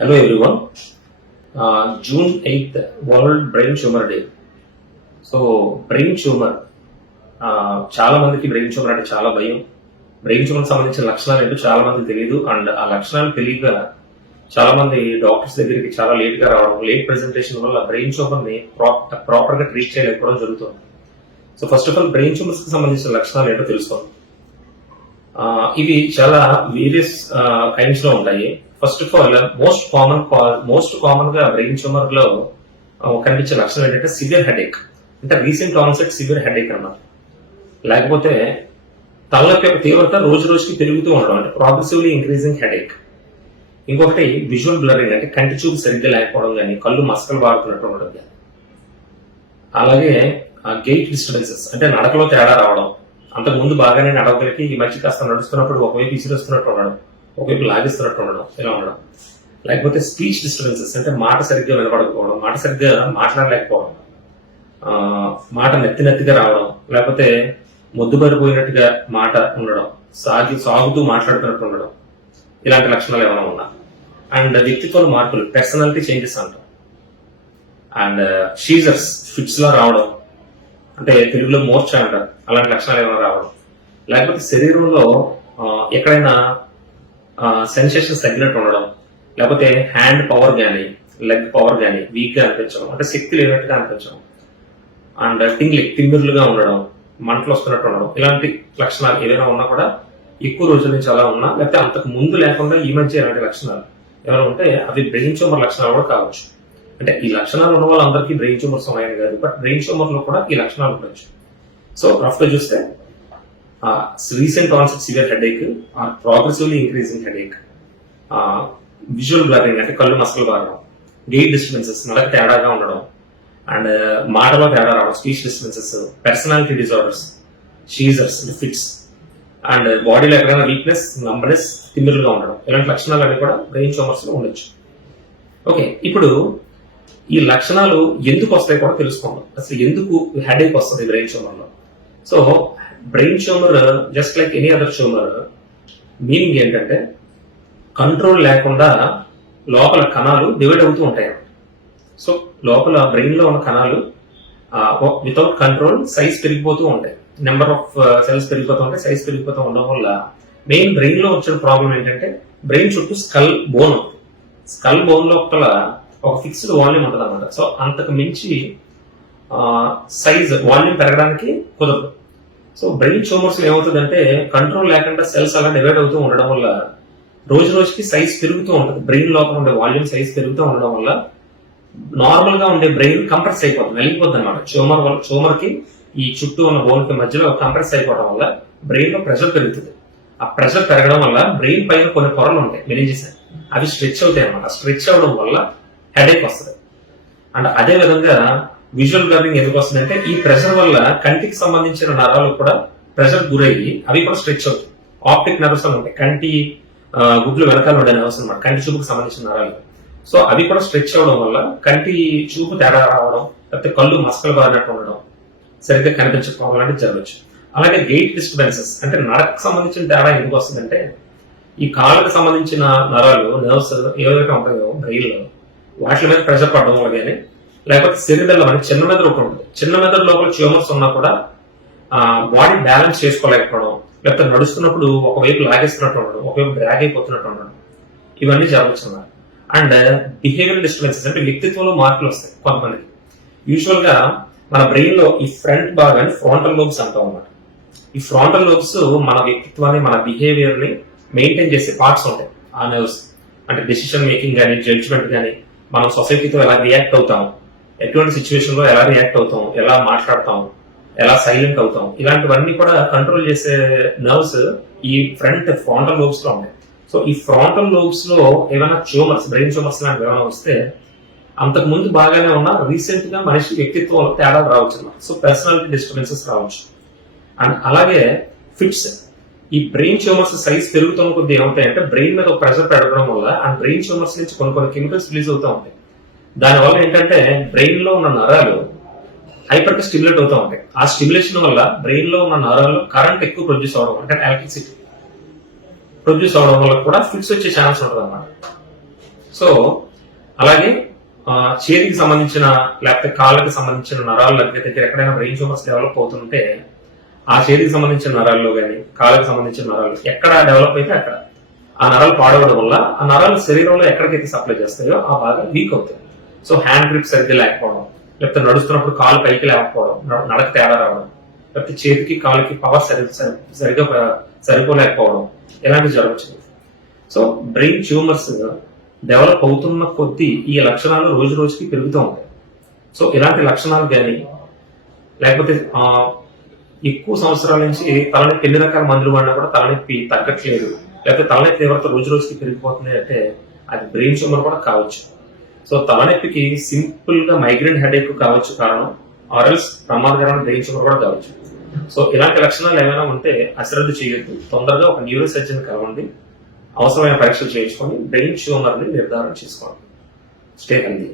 Hello everyone. June 8th, World Brain Tumor Day. So brain tumour, చాలా మందికి brain tumour అంటే చాలా భయం. బ్రెయిన్ ట్యూమర్ సంబంధించిన లక్షణాలు ఏంటో చాలా మందికి తెలియదు. అండ్ ఆ లక్షణాలు తెలియక చాలా మంది డాక్టర్స్ దగ్గరికి చాలా లేట్ గా రావడం, లేట్ ప్రెజెంటేషన్ వల్ల బ్రెయిన్ ట్యూమర్ ని ప్రాపర్ గా ట్రీట్ చేయలేకపోవడం జరుగుతుంది. So first of all brain tumours కి సంబంధించిన లక్షణాలు ఏంటో తెలుసుకోండి. ఇవి చాలా వేరియస్ కైండ్స్ లో ఉంటాయి. First of all most common గా బ్రెయిన్ ట్యూమర్ లో కనిపించే లక్షణం ఏంటంటే సివియర్ హెడేక్, అంటే రీసెంట్ ఆన్సెట్ సివియర్ హెడేక్ అన్నమాట. లేకపోతే తలనొప్పి యొక్క తీవ్రత రోజు రోజుకి పెరుగుతూ ఉండడం, అంటే ప్రోగ్రెసివ్లీ ఇంక్రీజింగ్ హెడేక్. ఇంకొకటి విజువల్ బ్లరింగ్, అంటే కంటి చూపు సరిగ్గా లేకపోవడం కానీ, కళ్ళు మసకలు బారుతున్నట్టు ఉండడం కానీ. అలాగే గెయిట్ డిస్టర్బెన్సెస్, అంటే నడకలో తేడా రావడం. అంతకు ముందు బాగానే నడవగలిగి ఈ మధ్య కాస్త నడుస్తున్నప్పుడు ఒకవైపు ఇసిరేస్తున్నట్టు ఉండడం, ఒకవైపు లాగిస్తున్నట్టు ఉండడం, ఇలా ఉండడం. లేకపోతే స్పీచ్ డిస్టర్బెన్సెస్, అంటే మాట సరిగ్గా వినపడకపోవడం, మాట సరిగ్గా మాట్లాడలేకపోవడం, మాట నెత్తిగా రావడం, లేకపోతే మొద్దుబారిపోయినట్టుగా మాట ఉండడం, సాగుతూ మాట్లాడుతున్నట్టు ఉండడం. ఇలాంటి లక్షణాలు ఏమైనా ఉన్నా. అండ్ వ్యక్తిత్వ మార్పులు, పర్సనాలిటీ చేంజెస్ అంటాం. అండ్ షీజర్స్, ఫిట్స్ లో రావడం, అంటే తెలుగులో మోర్చ అంటారు, అలాంటి లక్షణాలు ఏమైనా రావడం. లేకపోతే శరీరంలో ఎక్కడైనా సెన్సేషన్స్ తగ్గినట్టు ఉండడం, లేకపోతే హ్యాండ్ పవర్ కానీ, లెగ్ పవర్ కానీ వీక్ గా అనిపించడం, అంటే శక్తి లేనట్టుగా అనిపించడం. అండ్ తిమ్మిర్లుగా ఉండడం, మంటలు వస్తున్నట్టు ఉండడం. ఇలాంటి లక్షణాలు ఏదైనా ఉన్నా కూడా ఎక్కువ రోజుల నుంచి అలా ఉన్నా, లేకపోతే అంతకు ముందు లేకుండా ఈ మధ్య ఇలాంటి లక్షణాలు ఏమైనా ఉంటే అవి బ్రెయిన్ ట్యూమర్ లక్షణాలు కూడా కావచ్చు. అంటే ఈ లక్షణాలు ఉన్న వాళ్ళందరికీ బ్రెయిన్ ట్యూమర్స్ ఉన్నాయని కాదు, బట్ బ్రెయిన్ ట్యూమర్ లో కూడా ఈ లక్షణాలు ఉండొచ్చు. సో రఫ్ గా చూస్తే recent onset severe headache, progressively increasing headache, visual blurring, అంటే కళ్ళు మసకలు బారడం, గెయిట్ డిస్టర్బెన్సెస్, నడక తేడాగా ఉండడం, అండ్ మాటలో తేడా రావడం, speech disturbances, personality disorders, seizures, fits, and బాడీలో ఎక్కడైనా వీక్నెస్, నంబనెస్, తిమ్మిరులుగా ఉండడం. ఇలాంటి లక్షణాలు అన్ని కూడా బ్రెయిన్ ట్యూమర్స్ లో ఉండొచ్చు. ఓకే, ఇప్పుడు ఈ లక్షణాలు ఎందుకు వస్తాయి కూడా తెలుసుకోండి. అసలు ఎందుకు హెడేక్ వస్తుంది బ్రెయిన్ ట్యూమర్ లో? So brain tumour just like any other tumour meaning ఏంటంటే కంట్రోల్ లేకుండా లోపల కణాలు డివైడ్ అవుతూ ఉంటాయి. సో లోపల బ్రెయిన్ లో ఉన్న కణాలు వితౌట్ కంట్రోల్ సైజ్ పెరిగిపోతూ ఉంటాయి, నెంబర్ ఆఫ్ సెల్స్ పెరిగిపోతూ ఉంటాయి, సైజ్ పెరిగిపోతూ ఉండడం వల్ల మెయిన్ బ్రెయిన్ లో వచ్చిన ప్రాబ్లం ఏంటంటే బ్రెయిన్ చుట్టూ స్కల్ బోన్ ఉంటుంది. స్కల్ బోన్ లోపల ఒక ఫిక్స్డ్ వాల్యూమ్ ఉంటుంది అనమాట. సో అంతకు మించి సైజ్ వాల్యూమ్ పెరగడానికి కుదరదు. సో బ్రెయిన్ ట్యూమర్స్ ఏమవుతుందంటే కంట్రోల్ లేకుండా సెల్స్ అలా డివైడ్ అవుతూ ఉండడం వల్ల రోజు రోజుకి సైజ్ పెరుగుతూ ఉంటుంది. బ్రెయిన్ లోపల ఉండే వాల్యూమ్ సైజ్ పెరుగుతూ ఉండడం వల్ల నార్మల్ గా ఉండే బ్రెయిన్ కంప్రెస్ అయిపోతుంది, నలిగిపోతుంది అనమాట. ట్యూమర్ కి ఈ చుట్టూ ఉన్న బోన్ కి మధ్యలో కంప్రెస్ అయిపోవడం వల్ల బ్రెయిన్ లో ప్రెషర్ పెరుగుతుంది. ఆ ప్రెషర్ పెరగడం వల్ల బ్రెయిన్ పైన కొన్ని పొరలు ఉంటాయి, మెనింజెస్, అవి స్ట్రెచ్ అవుతాయి అనమాట. స్ట్రెచ్ అవడం వల్ల హెడేక్ వస్తుంది. అండ్ అదే విధంగా విజువల్ బ్లరింగ్ ఎందుకు వస్తుంది అంటే ఈ ప్రెషర్ వల్ల కంటికి సంబంధించిన నరాలు కూడా ప్రెషర్ గురయ్యి అవి కూడా స్ట్రెచ్ అవుతాయి. ఆప్టిక్ నర్వ్స్ అని ఉంటాయి, కంటి గుడ్లు వెనకాల ఉండే నర్వ్స్ అనమాట, కంటి చూపుకి సంబంధించిన నరాలు. సో అవి కూడా స్ట్రెచ్ అవడం వల్ల కంటి చూపు తేడా రావడం, లేకపోతే కళ్ళు మసకలు బారినట్టు ఉండడం, సరిగ్గా కనిపించకపోవడం లాంటివి జరగచ్చు. అలాగే గెయిట్ డిస్టర్బెన్సెస్, అంటే నడకకు సంబంధించిన తేడా ఎందుకు వస్తుందంటే ఈ కాళ్ళకు సంబంధించిన నరాలు, నర్వ్స్ ఏవైతే ఉంటాయో బ్రెయిన్ లో వాటి మీద ప్రెషర్ పడడం వల్ల కానీ, లేకపోతే శరీరంలో మనకి చిన్న మెదడు ఒకటి ఉంటుంది, చిన్న మెదడు లోపల ట్యూమర్స్ ఉన్నా కూడా బాడీ బ్యాలెన్స్ చేసుకోలేకపోవడం, లేకపోతే నడుస్తున్నప్పుడు ఒకవైపు లాగేస్తున్నట్టు ఉండడం, ఒకవైపు డ్రాగ్ అయిపోతున్నట్టు ఉండడం, ఇవన్నీ జరగచ్చు. అండ్ బిహేవియర్ డిస్టర్బెన్సెస్, అంటే వ్యక్తిత్వంలో మార్పులు వస్తాయి కొంతమందికి. యూజువల్ గా మన బ్రెయిన్ లో ఈ ఫ్రంట్ భాగాన్ని ఫ్రాంటల్ లోబ్స్ అంటాం అన్నమాట. ఈ ఫ్రాంటల్ లోబ్స్ మన వ్యక్తిత్వాన్ని, మన బిహేవియర్ ని మెయింటైన్ చేసే పార్ట్స్ ఉంటాయి. ఆ నర్వ్స్ అంటే డెసిషన్ మేకింగ్ కానీ, జడ్జ్మెంట్ కానీ, మనం సొసైటీతో ఎలా రియాక్ట్ అవుతాం, ఎటువంటి సిచ్యువేషన్ లో ఎలా రియాక్ట్ అవుతాం, ఎలా మాట్లాడతాం, ఎలా సైలెంట్ అవుతాం, ఇలాంటివన్నీ కూడా కంట్రోల్ చేసే నర్వ్స్ ఈ ఫ్రాంటల్ లోబ్స్ లో ఉంటాయి. సో ఈ ఫ్రాంటల్ లోబ్స్ లో ఏమైనా ట్యూమర్స్, బ్రెయిన్ ట్యూమర్స్ లాంటివి ఏమైనా వస్తే అంతకు ముందు బాగానే ఉన్న రీసెంట్ గా మనిషి వ్యక్తిత్వంలో తేడా రావచ్చు అన్నమాట. సో పర్సనాలిటీ డిస్టర్బెన్సెస్ రావచ్చు. అండ్ అలాగే ఫిట్స్, ఈ బ్రెయిన్ ట్యూమర్స్ సైజ్ పెరుగుతున్న కొద్ది ఏమవుతాయంటే బ్రెయిన్ మీద ప్రెషర్ పెరగడం వల్ల అండ్ బ్రెయిన్ ట్యూమర్స్ నుంచి కొన్ని కెమికల్స్ రిలీజ్ అవుతూ ఉంటాయి. దానివల్ల ఏంటంటే బ్రెయిన్ లో ఉన్న నరాలు హైపర్ గా స్టిమ్యులేట్ అవుతూ ఉంటాయి. ఆ స్టిమ్యులేషన్ వల్ల బ్రెయిన్ లో ఉన్న నరాలు కరెంట్ ఎక్కువ ప్రొడ్యూస్ అవడం, అంటే ఎలక్ట్రిసిటీ ప్రొడ్యూస్ అవడం వల్ల కూడా ఫిట్స్ వచ్చే ఛాన్స్ ఉంటుంది అన్నమాట. సో అలాగే చేతికి సంబంధించిన లేకపోతే కాళ్ళకి సంబంధించిన నరాల దగ్గర ఎక్కడైనా బ్రెయిన్ ట్యూమర్స్ డెవలప్ అవుతుంటే ఆ చేతికి సంబంధించిన నరాల్లో కానీ కాళ్ళకి సంబంధించిన నరాలు ఎక్కడ డెవలప్ అయితే అక్కడ ఆ నరాలు పాడవడం వల్ల ఆ నరాలు శరీరంలో ఎక్కడికైతే సప్లై చేస్తాయో ఆ భాగం వీక్ అవుతుంది. సో హ్యాండ్ గ్రిప్ సరిగ్గా లేకపోవడం, లేకపోతే నడుస్తున్నప్పుడు కాలు పైకి లేకపోవడం, నడక తేడా రావడం, లేకపోతే చేతికి కాలుకి పవర్ సరిగ్గా సరిపోలేకపోవడం ఇలాంటివి జరగచ్చు. సో బ్రెయిన్ ట్యూమర్స్ డెవలప్ అవుతున్న కొద్దీ ఈ లక్షణాలు రోజు రోజుకి పెరుగుతూ ఉంటాయి. సో ఇలాంటి లక్షణాలు కానీ లేకపోతే ఎక్కువ సంవత్సరాల నుంచి తలనొప్పి ఎన్ని రకాల మందులు వాడినా కూడా తలనొప్పి తగ్గట్లేదు, లేకపోతే తలనొప్పి తీవ్రత రోజు రోజుకి పెరిగిపోతుంది అంటే అది బ్రెయిన్ ట్యూమర్ కూడా కావచ్చు. సో తలనొప్పికి సింపుల్ గా మైగ్రేన్ హెడేక్ కావచ్చు కారణం, ఆర్ఎల్స్ ప్రమాదకరమైన బ్రెయిన్ ట్యూమర్ కూడా కావచ్చు. సో ఇలాంటి లక్షణాలు ఏమైనా ఉంటే అశ్రద్ధ చేయొద్దు, తొందరగా ఒక న్యూరో సర్జన్ కలవండి, అవసరమైన పరీక్షలు చేయించుకొని బ్రెయిన్ ట్యూమర్ ని నిర్ధారణ చేసుకోండి. Stay healthy.